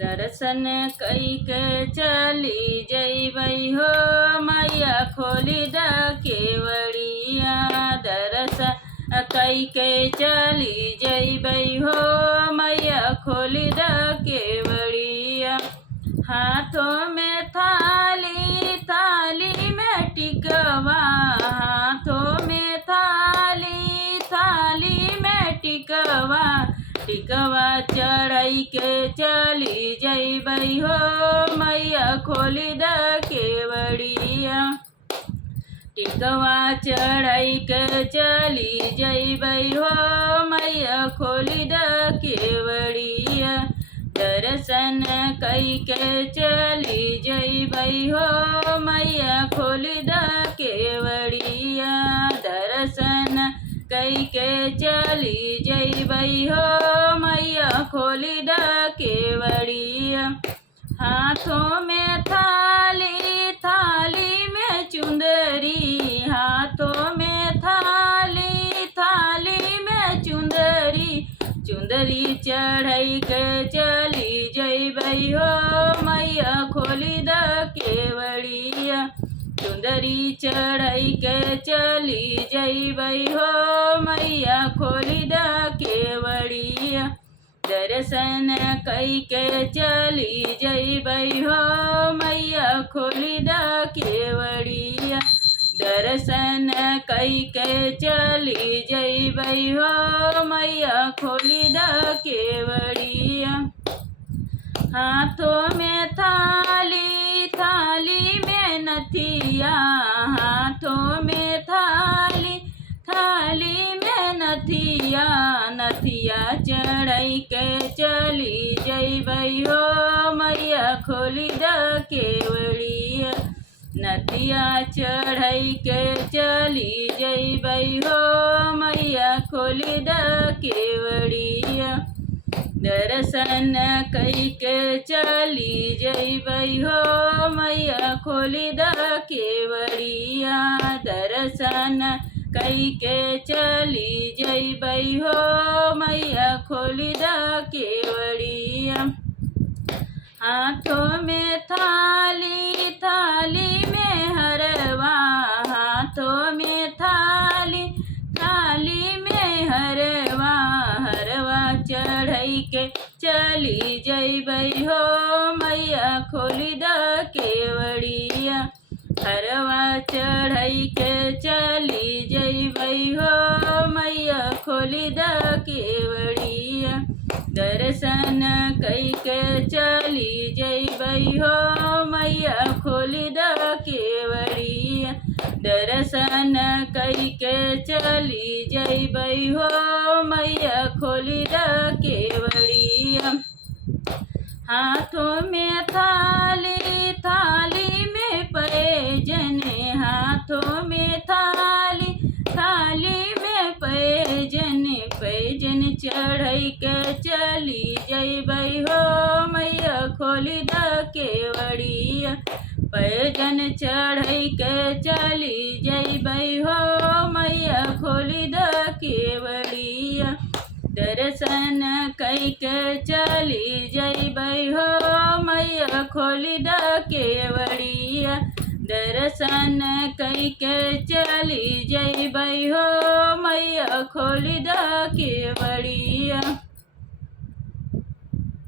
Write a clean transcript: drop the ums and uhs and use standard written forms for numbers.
दर्शन कई के चली जइबई हो मैया खोली द केवड़िया। दर्शन कई के चली जइबई हो मैया खोली द केवड़िया। हाथों में थाली थाली में टिकवा, हाथों में थाली थाली में टिकवा। टिकवा चढ़ाई के चली जइबई हो मैया खोली द केवड़िया। टिकवा चढ़ाई के चली जइबई हो मैया खोली द केवड़िया। दर्शन कई के चली जइबई हो मैया खोली द केवड़िया। दर्शन कई के चली जइबई हो मैया खोली द केवड़िया। हाथों में थाली थाली में चुंदरी, हाथों में थाली थाली में चुंदरी। चुंदरी चढ़ाई के चली जइबई हो मैया खोली द केवड़िया। चुंदरी चढ़ाई के चली जइबई हो मैया खोली द केवड़िया। दर्शन कई के चली जइबई हो मैया खोली द केवड़िया। दर्शन कई के चली जइबई हो मैया खोली द केवड़िया। हाथों में थाली थाली में नथिया, हाथों में थाली थाली में नथिया। नथिया चढ़ाई के चली जइबई हो मैया खोली द केवड़िया। नथिया चढ़ाई के चली जइबई हो मैया खोली द केवड़िया। दर्शन कई के चली जइबई हो मैया खोली द केवड़िया। दर्शन कई के चली जइबई हो मैया खोली द केवड़िया। हाथों में थाली थाली में हरवा, हाथों में थाली थाली में हरवा। हरवा चढ़ाई के चली जइबई हो मैया खोली द केवड़िया। हरवा चढ़ाई के चली जइबई हो मैया खोली द केवड़िया। दर्शन कई के चली जइबई हो मैया खोली द केवड़िया। दर्शन कई के चली जइबई हो मैया खोली द केवड़िया। हाथों में थाली थाली में पैजन, हाथों में थाली थाली में पैजन। पैजन चढ़ाई के चली जइबई हो मैया खोली द केवड़िया। पैजन चढ़ाई के चली जइबई हो मैया खोली द केवड़िया। दर्शन कई के चली जइबई हो मैया खोली द केवड़िया। दर्शन कई के चली जइबई हो मैया खोली द केवड़िया।